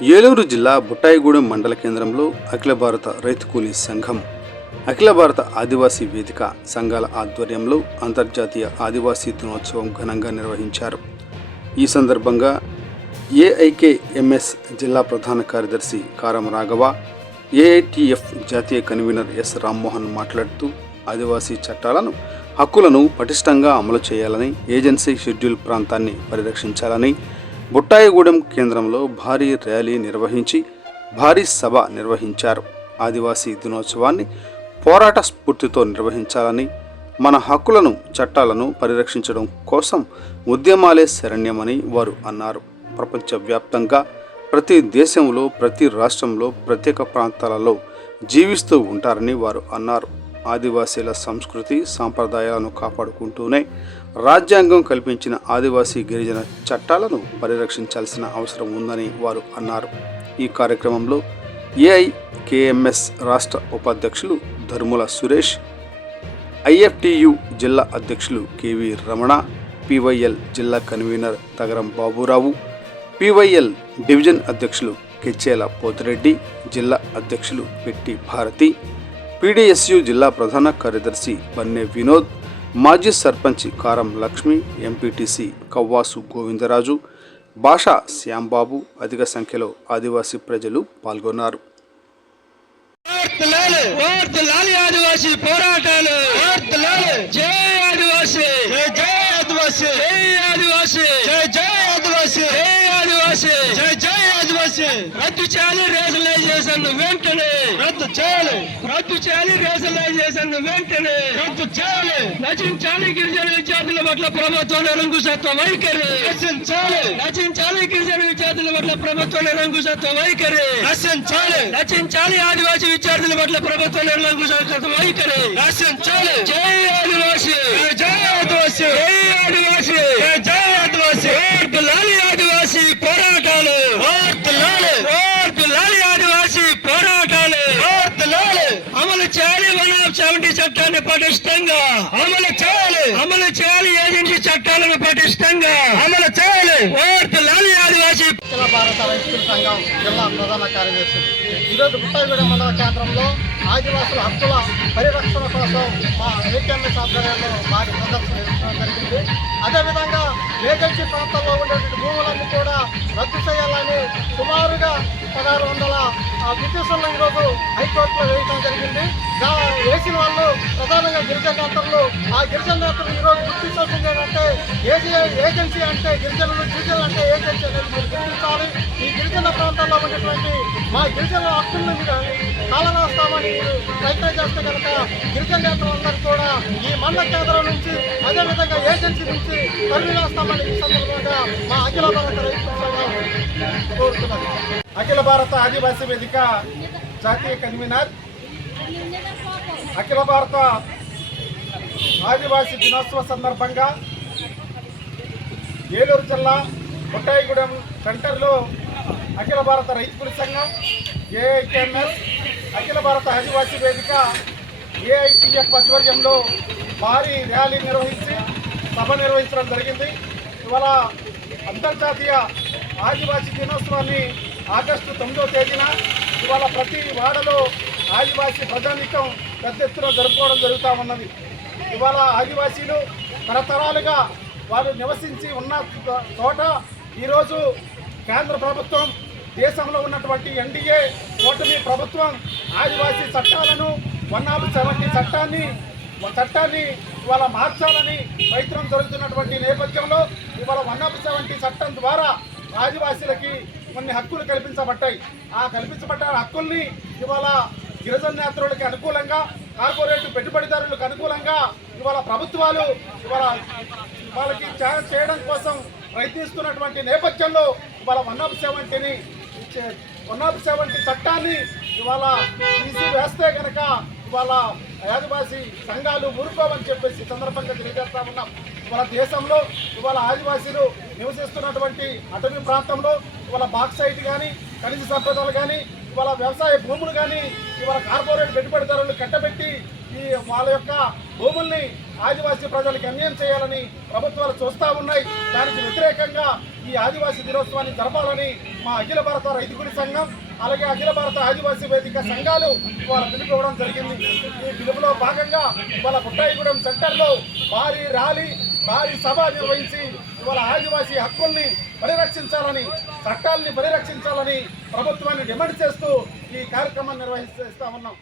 ఏలూరు జిల్లా బుట్టాయిగూడెం మండల కేంద్రంలో అఖిల భారత రైతు కూలీ సంఘం, అఖిల భారత ఆదివాసీ వేదిక సంఘాల ఆధ్వర్యంలో అంతర్జాతీయ ఆదివాసీ దినోత్సవం ఘనంగా నిర్వహించారు. ఈ సందర్భంగా ఏఐకేఎంఎస్ జిల్లా ప్రధాన కార్యదర్శి కారం రాఘవ, ఏఐటిఎఫ్ జాతీయ కన్వీనర్ ఎస్ రామ్మోహన్ మాట్లాడుతూ ఆదివాసీ చట్టాలను, హక్కులను పటిష్టంగా అమలు చేయాలని, ఏజెన్సీ షెడ్యూల్ ప్రాంతాన్ని పరిరక్షించాలని, బుట్టాయిగూడెం కేంద్రంలో భారీ ర్యాలీ నిర్వహించి భారీ సభ నిర్వహించారు. ఆదివాసీ దినోత్సవాన్ని పోరాట స్ఫూర్తితో నిర్వహించాలని, మన హక్కులను, చట్టాలను పరిరక్షించడం కోసం ఉద్యమాలే శరణ్యమని వారు అన్నారు. ప్రపంచవ్యాప్తంగా ప్రతి దేశంలో, ప్రతి రాష్ట్రంలో, ప్రత్యేక ప్రాంతాలలో జీవిస్తూ ఉంటారని వారు అన్నారు. ఆదివాసీల సంస్కృతి సాంప్రదాయాలను కాపాడుకుంటూనే రాజ్యాంగం కల్పించిన ఆదివాసీ గిరిజన చట్టాలను పరిరక్షించాల్సిన అవసరం ఉందని వారు అన్నారు. ఈ కార్యక్రమంలో ఏఐకేఎంఎస్ రాష్ట్ర ఉపాధ్యక్షులు ధర్ముల సురేష్, ఐఎఫ్టియు జిల్లా అధ్యక్షులు కెవి రమణ, పివైఎల్ జిల్లా కన్వీనర్ తగరం బాబురావు, పివైఎల్ డివిజన్ అధ్యక్షులు కెచ్చేల పోతిరెడ్డి, జిల్లా అధ్యక్షులు పెట్టి భారతి, పీడీఎస్యు జిల్లా ప్రధాన కార్యదర్శి బన్నె వినోద్, మాజీ సర్పంచ్ కారం లక్ష్మి, ఎంపీటీసీ కవ్వాసు గోవిందరాజు, భాషా శ్యాంబాబు అధిక సంఖ్యలో ఆదివాసీ ప్రజలు పాల్గొన్నారు. రద్దు చేయాలి రేషనలైజేషన్ వెంటనే, రద్దు చేయాలి, రద్దు చేయాలి రేషనలైజేషన్ వెంటనే, రద్దు చేయాలి. రచించాలి గిరిజన విద్యార్థుల పట్ల ప్రభుత్వం నిరంకుశత్వ వైఖరి, రచించాలి, రచించాలి గిరిజన విద్యార్థుల పట్ల ప్రభుత్వం నిరంకుశత్వ వైఖరి, రచించాలి, రచించాలి ఆదివాసీ విద్యార్థుల పట్ల ప్రభుత్వం నిరంకుశత్వ వైఖరి, రచించాలి. జై ఆదివాసీ, జై ఆదివాసీ, జై ఆదివాసీ, జై ఆదివాసీ, లాలి ఆదివాసీ పోరాటాలు, ఆదివాసీ పోరాటాలు అమలు చేయాలి. 170 చట్టాన్ని పటిష్టంగా అమలు చేయాలి, అమలు చేయాలి. ఏజెన్సీ చట్టాలను పటిష్టంగా అమలు చేయాలి. లాలి ఆదివాసీ అఖిల భారత రైతు సంఘం జిల్లా ప్రధాన కార్యదర్శి ఈరోజు బుట్టాయిగూడెం మండల కేంద్రంలో ఆదివాసుల హక్కుల పరిరక్షణ కోసం మా ఏకేఎంఎస్ ఆధ్వర్యంలో వారి ప్రదర్శన నిర్వహించడం జరిగింది. అదేవిధంగా ఏజెన్సీ ప్రాంతాల్లో ఉండేటువంటి భూములన్నీ కూడా రద్దు చేయాలని సుమారుగా 1600 పిటిషన్లు ఈరోజు హైకోర్టులో వేయడం జరిగింది. వేసిన వాళ్ళు ప్రధానంగా గిరిజన నేతలు. ఆ గిరిజన నేతలు ఈరోజు గుర్తించాల్సింది ఏంటంటే ఏజెన్సీ అంటే గిరిజనులు, గిరిజనులు అంటే ఏజెన్సీ అనేది మీరు గుర్తించాలి. ఈ గిరిజన ప్రాంతాల్లో ఉన్నటువంటి మా గిరిజన హక్కులను కాలరాస్తామని ప్రయత్నం చేస్తే కనుక గిరిజన నేతలందరూ కూడా ఈ మండల కేంద్రం నుంచి, అదేవిధంగా ఏజెన్సీ నుంచి తరిమివేస్తామని ఈ సందర్భంగా మా అఖిల భారత రైతు సంఘం కోరుతున్నది. అఖిల భారత ఆదివాసీ వేదిక జాతీయ కన్వీనర్, అఖిల భారత ఆదివాసీ దినోత్సవ సందర్భంగా ఏలూరు జిల్లా బుట్టాయిగూడెం సెంటర్లో అఖిల భారత రైతు కూలీ సంఘం, ఏఐకేఎంఎస్, అఖిల భారత ఆదివాసీ వేదిక, ఏఐటిఎఫ్ ఆధ్వర్యంలో భారీ ర్యాలీ నిర్వహించి సభ నిర్వహించడం జరిగింది. ఇవాళ అంతర్జాతీయ ఆదివాసీ దినోత్సవాన్ని ఆగస్టు 9వ తేదీన ఇవాళ ప్రతి వాడలో ఆదివాసీ ప్రజానీకం పెద్ద ఎత్తున జరుపుకోవడం జరుగుతూ ఉన్నది. ఇవాళ ఆదివాసీలు తరతరాలుగా వాళ్ళు నివసించి ఉన్న చోట ఈరోజు కేంద్ర ప్రభుత్వం, దేశంలో ఉన్నటువంటి ఎన్డీఏ కూటమి ప్రభుత్వం ఆదివాసీ చట్టాలను 170 చట్టాన్ని ఇవాళ మార్చాలని ప్రయత్నం జరుగుతున్నటువంటి నేపథ్యంలో ఇవాళ 170 చట్టం ద్వారా ఆదివాసీలకి కొన్ని హక్కులు కల్పించబడ్డాయి. ఆ కల్పించబడ్డ హక్కుల్ని ఇవాళ గిరిజన నేతలకు అనుకూలంగా, కార్పొరేట్ పెట్టుబడిదారులకు అనుకూలంగా ఇవాళ ప్రభుత్వాలు ఇవాళ వాళ్ళకి చేయడం కోసం ప్రయత్నిస్తున్నటువంటి నేపథ్యంలో ఇవాళ 170 చట్టాన్ని ఇవాళ తీసి వేస్తే కనుక ఇవాళ ఆదివాసీ సంఘాలు ఊరుకోవని చెప్పేసి సందర్భంగా తెలియజేస్తా ఉన్నాం. ఇవాళ దేశంలో ఇవాళ ఆదివాసీలు నివసిస్తున్నటువంటి అటవీ ప్రాంతంలో ఇవాళ బాక్సైట్ కానీ, ఖనిజ సంపదలు కానీ, ఇవాళ వ్యవసాయ భూములు కానీ ఇవాళ కార్పొరేట్ పెట్టుబడిదారులు కట్టబెట్టి ఈ వాళ్ళ యొక్క భూముల్ని ఆదివాసీ ప్రజలకు అన్యాయం చేయాలని ప్రభుత్వాలు చూస్తూ ఉన్నాయి. దానికి వ్యతిరేకంగా ఈ ఆదివాసీ దినోత్సవాన్ని జరపాలని మా అఖిల భారత రైతు కూలీ సంఘం అలాగే అఖిల భారత ఆదివాసీ వేదిక సంఘాలు ఇవాళ పిలుపు ఇవ్వడం జరిగింది. ఈ పిలుపులో భాగంగా ఇవాళ బుట్టాయిగూడెం సెంటర్లో భారీ సభ నిర్వహించి ఇవాళ ఆదివాసీ హక్కుల్ని పరిరక్షించాలని, చట్టాలని పరిరక్షించాలని ప్రభుత్వాన్ని డిమాండ్ చేస్తూ ఈ కార్యక్రమాన్ని నిర్వహిస్తా ఉన్నాం.